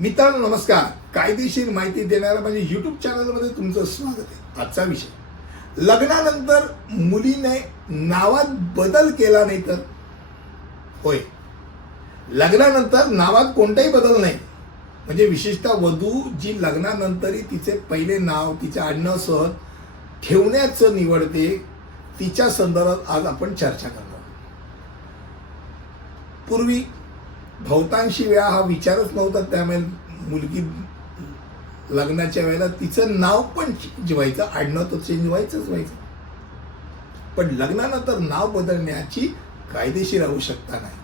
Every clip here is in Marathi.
मित्रांनो नमस्कार. कायदेशीर माहिती देणाऱ्या माझ्या युट्यूब चॅनलमध्ये तुमचं स्वागत आहे. आजचा विषय. लग्नानंतर मुलीने नावात बदल केला नाही तर? होय. लग्नानंतर नावात कोणताही बदल नाही. म्हणजे विशेषतः वधू जी लग्नानंतरही तिचे पहिले नाव तिच्या आडनावसह ठेवण्याचं निवडते तिच्या संदर्भात आज आपण चर्चा करणार पूर्वी बहुतांशी वेळा हा विचारच नव्हता त्यामुळे मुलगी लग्नाच्या वेळेला तिचं नाव पण चेंज व्हायचं आडनाव तर चेंज व्हायचंच व्हायचं. पण लग्नानंतर नाव बदलण्याची कायदेशीर आवश्यकता नाही.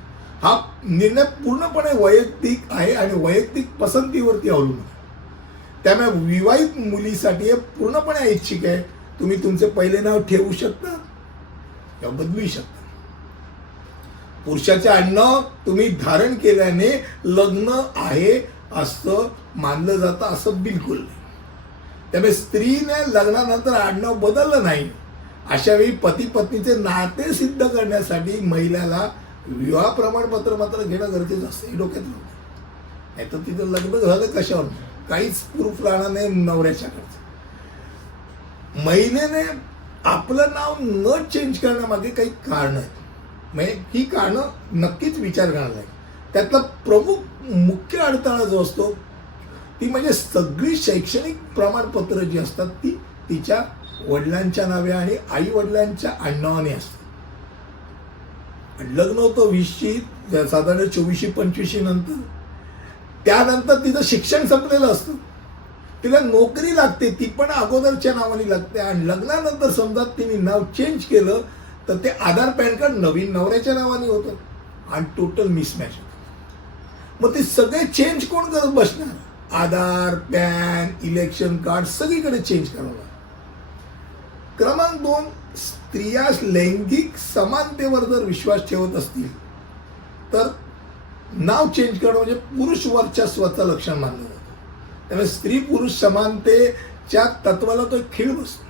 हा निर्णय पूर्णपणे वैयक्तिक आहे आणि वैयक्तिक पसंतीवरती अवलंबून आहे. त्यामुळे विवाहित मुलीसाठी हे पूर्णपणे ऐच्छिक आहे. तुम्ही तुमचे पहिले नाव ठेवू शकता किंवा बदलू शकता. पुरुषाचे अन्न तुम्ही धारण केल्याने लग्न आहे असं मानलं जातं असं बिलकुल नाही. त्यामुळे स्त्रीने लग्नानंतर आडनाव बदललं नाही. अशा वेळी पती पत्नीचे नाते सिद्ध करण्यासाठी महिलाला विवाह प्रमाणपत्र मात्र घेणं गरजेचं असतं. हे डोक्यात नव्हतं नाही तर तिथं लग्न झालं कशावर? काहीच प्रूफ राहणार नाही नवऱ्याच्याकडचं. महिलेने आपलं नाव न चेंज करण्यामागे काही कारण आहेत. म्हणजे ही कारणं नक्कीच विचार करणार आहे त्यातला प्रमुख मुख्य अडथळा जो असतो ती म्हणजे सगळी शैक्षणिक प्रमाणपत्र जी असतात ती तिच्या वडिलांच्या नावे आणि आई वडिलांच्या आडनावाने असतात. लग्न होतं वीसशी साधारण चोवीसशे पंचवीसशे नंतर. त्यानंतर तिचं शिक्षण संपलेलं असतं. तिला नोकरी लागते ती पण अगोदरच्या नावाने लागते. आणि लग्नानंतर समजा तिने नाव चेंज केलं तर ते आधार पॅन कार्ड नवीन नवऱ्याच्या नावाने होतं आणि टोटल मिसमॅच होतं. मग ते सगळे चेंज कोण करत बसणार? आधार पॅन इलेक्शन कार्ड सगळीकडे चेंज करावं लागतं. क्रमांक दोन स्त्रिया लैंगिक समानतेवर जर विश्वास ठेवत असतील तर नाव चेंज करणं म्हणजे पुरुष वर्चस्वाचं लक्षण मानलं जातं. त्यामुळे स्त्री पुरुष समानतेच्या तत्वाला तो एक खीळ बसतो.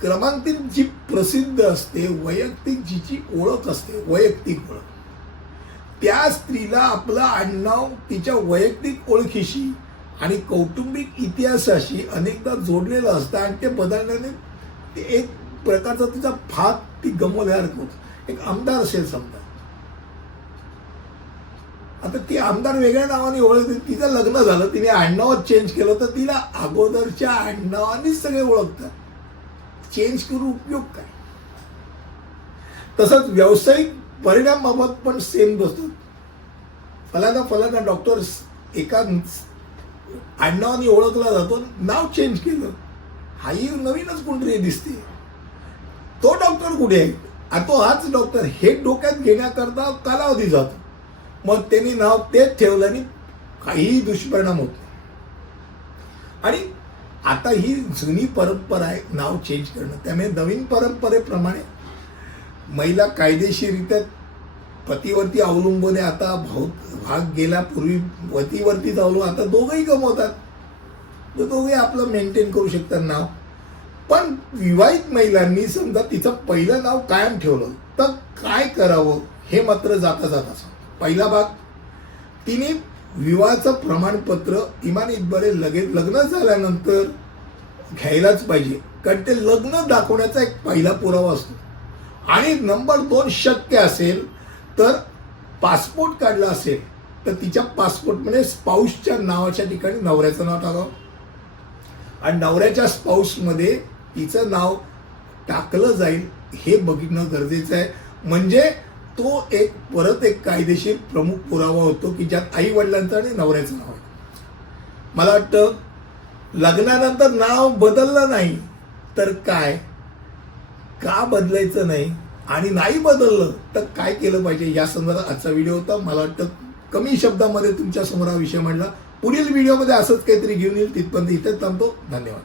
क्रमांकित जी प्रसिद्ध असते वैयक्तिक जिची ओळख असते वैयक्तिक ओळख. त्या स्त्रीला आपलं आडनाव तिच्या वैयक्तिक ओळखीशी आणि कौटुंबिक इतिहासाशी अनेकदा जोडलेलं असतं आणि ते बदलण्याने ते एक प्रकारचा तिचा भाग ती गमवल्यासारखं होतं. एक आमदार असेल समजा. आता ती आमदार वेगळ्या नावाने ओळखते. तिचं लग्न झालं तिने आडनावच चेंज केलं तर तिला अगोदरच्या आडनावानेच सगळे ओळखतात. चेंज करून उपयोग काय? तसंच व्यावसायिक परिणामाबाबत पण सेम बसतात फलाना फलाना डॉक्टर एका आडनावाने ओळखला जातो नाव चेंज केलं. हाही नवीनच कोणतरी दिसते. तो डॉक्टर कुठे आहे? आणि तो हाच डॉक्टर हे डोक्यात घेण्याकरता कालावधी जातो. मग त्यांनी नाव तेच ठेवलं आणि काहीही दुष्परिणाम होत नाही. आणि आता ही जुनी परंपरा आहे नाव चेंज करणं. त्यामुळे नवीन परंपरेप्रमाणे महिला कायदेशीरित्या पतीवरती अवलंबून आहे. आता भाऊ भाग गेला पूर्वी पतीवरतीच अवलंबून आता दोघंही कमवतात तर दोघंही आपलं मेंटेन करू शकतात नाव. पण विवाहित महिलांनी समजा तिचं पहिलं नाव कायम ठेवलं तर काय करावं हे मात्र जाता जाता असं पहिला भाग तिने विवाहाचं प्रमाणपत्र इमान इतबरे लगेच लग्न झाल्यानंतर घ्यायलाच पाहिजे. कारण ते लग्न दाखवण्याचा एक पहिला पुरावा असतो. आणि नंबर दोन शक्य असेल तर पासपोर्ट काढला असेल तर तिच्या पासपोर्टमध्ये म्हणजे स्पाऊसच्या नावाच्या ठिकाणी नवऱ्याचं नाव टाकावं. आणि नवऱ्याच्या स्पाऊसमध्ये तिचं नाव टाकलं जाईल हे बघणं गरजेचं आहे. म्हणजे तो एक परत एक कायदेशीर प्रमुख पुरावा होतो की ज्यात आई वडिलांचं आणि नवऱ्याचं नाव आहे. मला वाटतं लग्नानंतर नाव बदललं नाही तर काय? का बदलायचं नाही? आणि नाही बदललं तर काय केलं पाहिजे? या संदर्भात आजचा व्हिडिओ होता. मला वाटतं कमी शब्दामध्ये तुमच्यासमोर हा विषय मांडला. पुढील व्हिडिओमध्ये असंच काहीतरी घेऊन येईल. तिथपर्यंत इथेच थांबतो. धन्यवाद.